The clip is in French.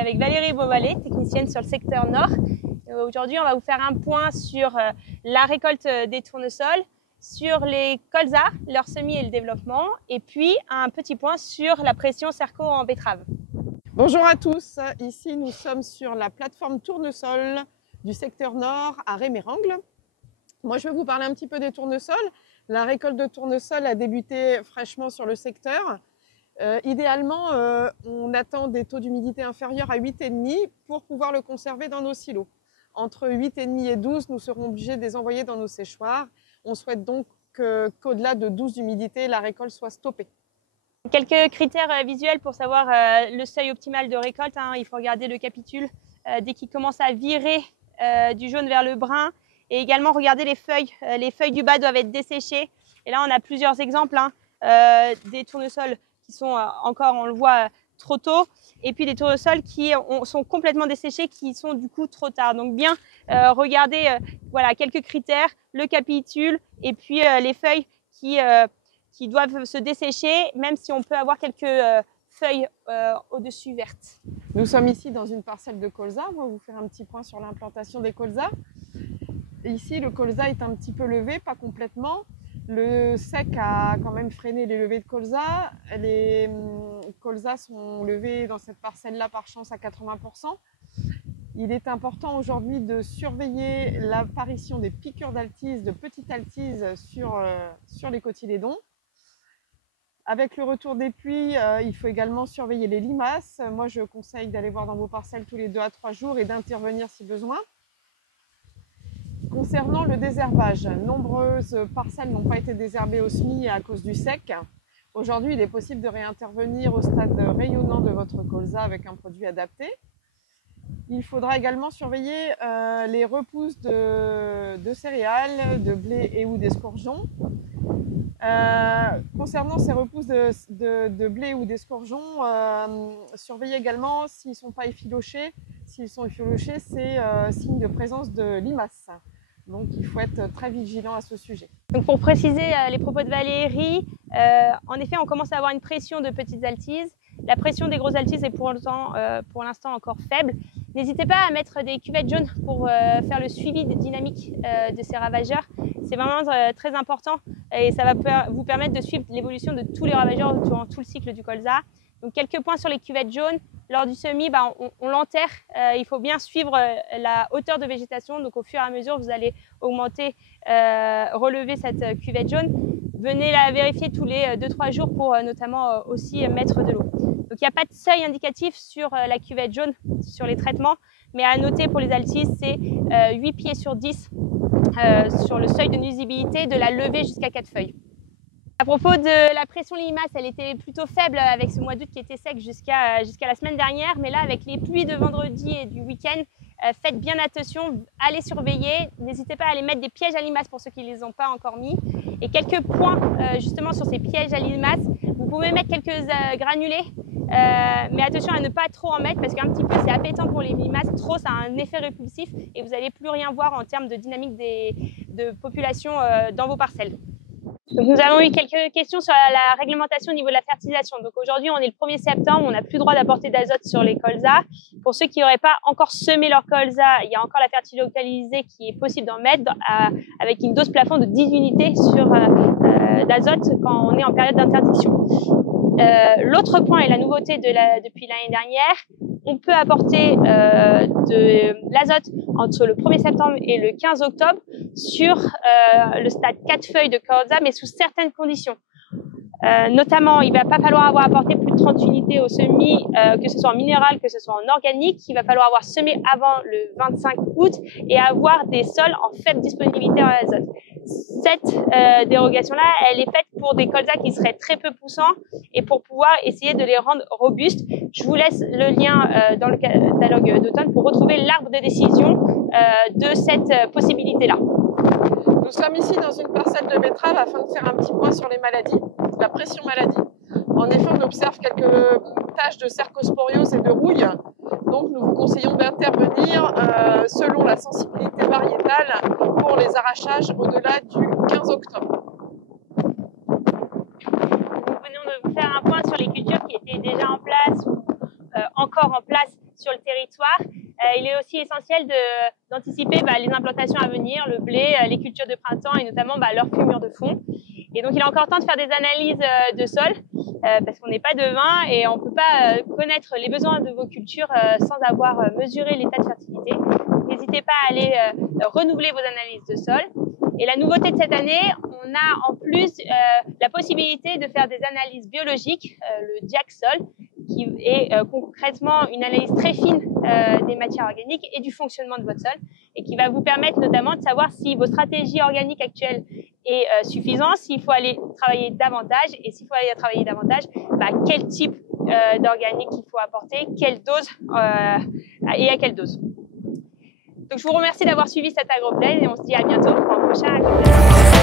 avec Valérie Beauvalet, technicienne sur le secteur nord. Aujourd'hui, on va vous faire un point sur la récolte des tournesols, sur les colzas, leur semis et le développement, et puis un petit point sur la pression cerco en betterave. Bonjour à tous, ici nous sommes sur la plateforme tournesol du secteur nord à Rémérangle. Moi je vais vous parler un petit peu des tournesols. La récolte de tournesol a débuté fraîchement sur le secteur. Idéalement, on attend des taux d'humidité inférieurs à 8,5 pour pouvoir le conserver dans nos silos. Entre 8,5 et 12, nous serons obligés de les envoyer dans nos séchoirs. On souhaite donc qu'au-delà de 12 d'humidité, la récolte soit stoppée. Quelques critères visuels pour savoir le seuil optimal de récolte. Il faut regarder le capitule dès qu'il commence à virer du jaune vers le brun. Et également regarder les feuilles. Les feuilles du bas doivent être desséchées. Et là, on a plusieurs exemples des tournesols qui sont encore, on le voit, trop tôt. Et puis des tournesols qui sont complètement desséchés, qui sont du coup trop tard. Donc bien regarder voilà, quelques critères, le capitule et puis les feuilles qui doivent se dessécher, même si on peut avoir quelques feuilles au-dessus vertes. Nous sommes ici dans une parcelle de colza. On va vous faire un petit point sur l'implantation des colzas. Ici, le colza est un petit peu levé, pas complètement. Le sec a quand même freiné les levées de colza. Les colzas sont levés dans cette parcelle-là par chance à 80%. Il est important aujourd'hui de surveiller l'apparition des piqûres d'altise, de petites altises sur les cotylédons. Avec le retour des pluies, il faut également surveiller les limaces. Moi, je conseille d'aller voir dans vos parcelles tous les 2 à 3 jours et d'intervenir si besoin. Concernant le désherbage, nombreuses parcelles n'ont pas été désherbées au semis à cause du sec. Aujourd'hui, il est possible de réintervenir au stade rayonnant de votre colza avec un produit adapté. Il faudra également surveiller les repousses de céréales, de blé et ou d'escourgeons. Concernant ces repousses de blé ou d'escourgeons, surveillez également s'ils ne sont pas effilochés. S'ils sont effilochés, c'est signe de présence de limaces. Donc il faut être très vigilant à ce sujet. Donc pour préciser les propos de Valérie, en effet on commence à avoir une pression de petites altises. La pression des grosses altises est pour l'instant encore faible. N'hésitez pas à mettre des cuvettes jaunes pour faire le suivi des dynamiques de ces ravageurs. C'est vraiment très important et ça va vous permettre de suivre l'évolution de tous les ravageurs durant tout le cycle du colza. Donc quelques points sur les cuvettes jaunes. Lors du semis, on l'enterre. Il faut bien suivre la hauteur de végétation. Donc au fur et à mesure, vous allez augmenter, relever cette cuvette jaune. Venez la vérifier tous les 2-3 jours pour notamment aussi mettre de l'eau. Donc il n'y a pas de seuil indicatif sur la cuvette jaune, sur les traitements. Mais à noter pour les altises, c'est 8 pieds sur 10 sur le seuil de nuisibilité de la levée jusqu'à 4 feuilles. À propos de la pression limace, elle était plutôt faible avec ce mois d'août qui était sec jusqu'à la semaine dernière. Mais là, avec les pluies de vendredi et du week-end, faites bien attention, allez surveiller. N'hésitez pas à aller mettre des pièges à limaces pour ceux qui ne les ont pas encore mis. Et quelques points justement sur ces pièges à limaces. Vous pouvez mettre quelques granulés, mais attention à ne pas trop en mettre parce qu'un petit peu c'est appétant pour les limaces. Trop, ça a un effet répulsif et vous n'allez plus rien voir en termes de dynamique de population dans vos parcelles. Donc nous avons eu quelques questions sur la réglementation au niveau de la fertilisation. Donc aujourd'hui, on est le 1er septembre, on n'a plus le droit d'apporter d'azote sur les colzas. Pour ceux qui n'auraient pas encore semé leur colza, il y a encore la fertilisation localisée qui est possible d'en mettre avec une dose plafond de 10 unités d'azote quand on est en période d'interdiction. L'autre point et la nouveauté depuis l'année dernière, on peut apporter de l'azote entre le 1er septembre et le 15 octobre sur le stade 4 feuilles de colza, mais sous certaines conditions. Notamment, il ne va pas falloir avoir apporté plus de 30 unités au semis, que ce soit en minéral, que ce soit en organique. Il va falloir avoir semé avant le 25 août et avoir des sols en faible disponibilité en azote. Cette dérogation-là, elle est faite pour des colzas qui seraient très peu poussants et pour pouvoir essayer de les rendre robustes. Je vous laisse le lien dans le catalogue d'automne pour retrouver l'arbre de décision de cette possibilité-là. Nous sommes ici dans une parcelle de betterave afin de faire un petit point sur les maladies, la pression maladie. En effet, on observe quelques taches de cercosporiose et de rouille. Donc, nous vous conseillons d'intervenir selon la sensibilité variétale pour les arrachages au-delà du 15 octobre. Nous venons de vous faire un point sur les cultures qui étaient déjà en place ou encore en place sur le territoire, il est aussi essentiel d'anticiper les implantations à venir, le blé, les cultures de printemps et notamment leur fumure de fond. Et donc il est encore temps de faire des analyses de sol parce qu'on n'est pas devin et on ne peut pas connaître les besoins de vos cultures sans avoir mesuré l'état de fertilité. N'hésitez pas à aller renouveler vos analyses de sol. Et la nouveauté de cette année, on a en plus la possibilité de faire des analyses biologiques, le Diac-Sol, qui est concrètement une analyse très fine des matières organiques et du fonctionnement de votre sol, et qui va vous permettre notamment de savoir si vos stratégies organiques actuelles est suffisante, s'il faut aller travailler davantage, et s'il faut aller travailler davantage, quel type d'organique il faut apporter, quelle dose et à quelle dose. Donc je vous remercie d'avoir suivi cet AgroPlay et on se dit à bientôt pour un prochain AgroPlay.